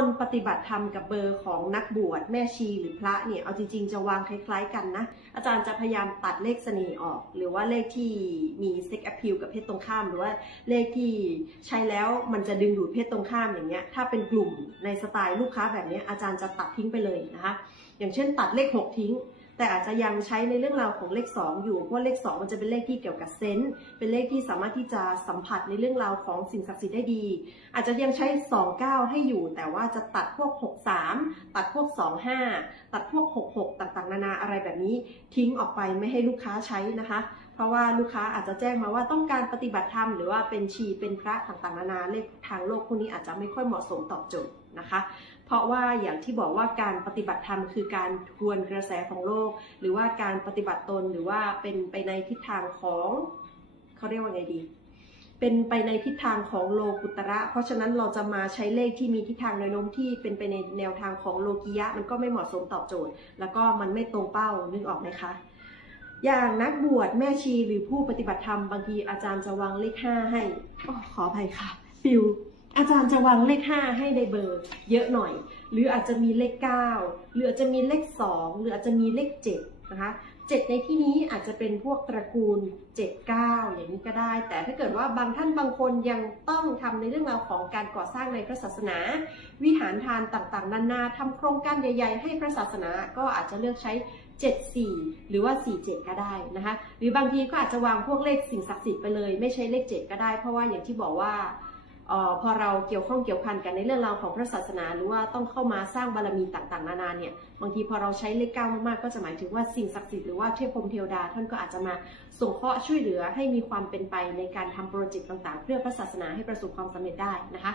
คนปฏิบัติธรรมกับเบอร์ของนักบวชแม่ชีหรือพระเนี่ยเอาจริงๆ จะวางคล้ายๆกันนะ อาจารย์จะพยายามตัดเลขเสน่ห์ออก หรือว่าเลขที่มีเซ็กแอพิลกับเพศตรงข้าม หรือว่าเลขที่ใช้แล้วมันจะดึงดูดเพศตรงข้ามอย่างเงี้ยถ้าเป็นกลุ่มในสไตล์ลูกค้าแบบเนี้ยอาจารย์จะตัดทิ้งไปเลยนะคะอย่างเช่น ตัดเลข 6 ทิ้ง แต่อาจจะยังใช้ในเรื่องราวของเลข 2 อยู่ เพราะเลข 2 มันจะเป็นเลขที่เกี่ยวกับเซนส์เป็นเลขที่สามารถที่จะสัมผัสในเรื่องราวของสิ่งศักดิ์สิทธิ์ได้ดี อาจจะยังใช้ 29 ให้อยู่ แต่ว่าจะตัดพวก 63 ตัดพวก 25 ตัดพวก 66 ต่างๆ นานาอะไรแบบนี้ทิ้งออกไปไม่ให้ลูกค้าใช้นะคะ เพราะว่าลูกค้าอาจจะแจ้งมาว่าต้องการปฏิบัติธรรมหรือว่าเป็นชีเป็นพระต่างๆนานาเลขทางโลกพวกนี้อาจจะไม่ค่อยเหมาะสมตอบโจทย์นะคะ เพราะว่าอย่างที่บอกว่าการปฏิบัติธรรมคือการทวนกระแสของโลก หรือว่าการปฏิบัติตนหรือว่าเป็นไปในทิศทางของเขาเรียกว่าไงดีเป็นไปในทิศทางของโลกุตระ เพราะฉะนั้นเราจะมาใช้เลขที่มีทิศทางแนโน้มที่เป็นไปในแนวทางของโลกิยะ มันก็ไม่เหมาะสมตอบโจทย์ แล้วก็มันไม่ตรงเป้านึกออกไหมคะ อย่างนักบวชแม่ชีหรือผู้ปฏิบัติธรรมบางทีอาจารย์จะวางเลขห้าให้ออขออภัยค่ะฟิวอาจารย์จะวางเลข5ให้ในเบอร์ เยอะหน่อย หรืออาจจะมีเลข9หรืออาจจะมีเลข2หรืออาจจะมีเลข7 นะคะ7ในที่นี้อาจจะเป็นพวกตระกูล 7 9 อย่างนี้ก็ได้ แต่ถ้าเกิดว่าบางท่านบางคนยังต้องทำในเรื่องราวของการก่อสร้างในพระศาสนา วิหารทานต่างๆ นานาทำโครงการใหญ่ ๆ ให้พระศาสนาก็อาจจะเลือกใช้ 74 หรือว่า 47 ก็ได้นะคะ หรือบางทีก็อาจจะวางพวกเลขสิ่งศักดิ์สิทธิ์ไปเลย ไม่ใช่เลข 7 ก็ได้ เพราะว่าอย่างที่บอกว่า ออพอเราเกี่ยวข้องเกี่ยวพันกันในเรื่องราวของพระศาสนา หรือว่าต้องเข้ามาสร้างบารมีต่างๆ นานาเนี่ยบางทีพอเราใช้เลขเก้ามากๆก็จะหมายถึงว่าสิ่งศักดิ์สิทธิ์หรือว่าเทพพรมเทวดา ท่านก็อาจจะมาส่งเคราะห์ช่วยเหลือให้มีความเป็นไปในการทำโปรเจกต์ต่างๆ เพื่อพระศาสนาให้ประสบความสำเร็จได้นะคะ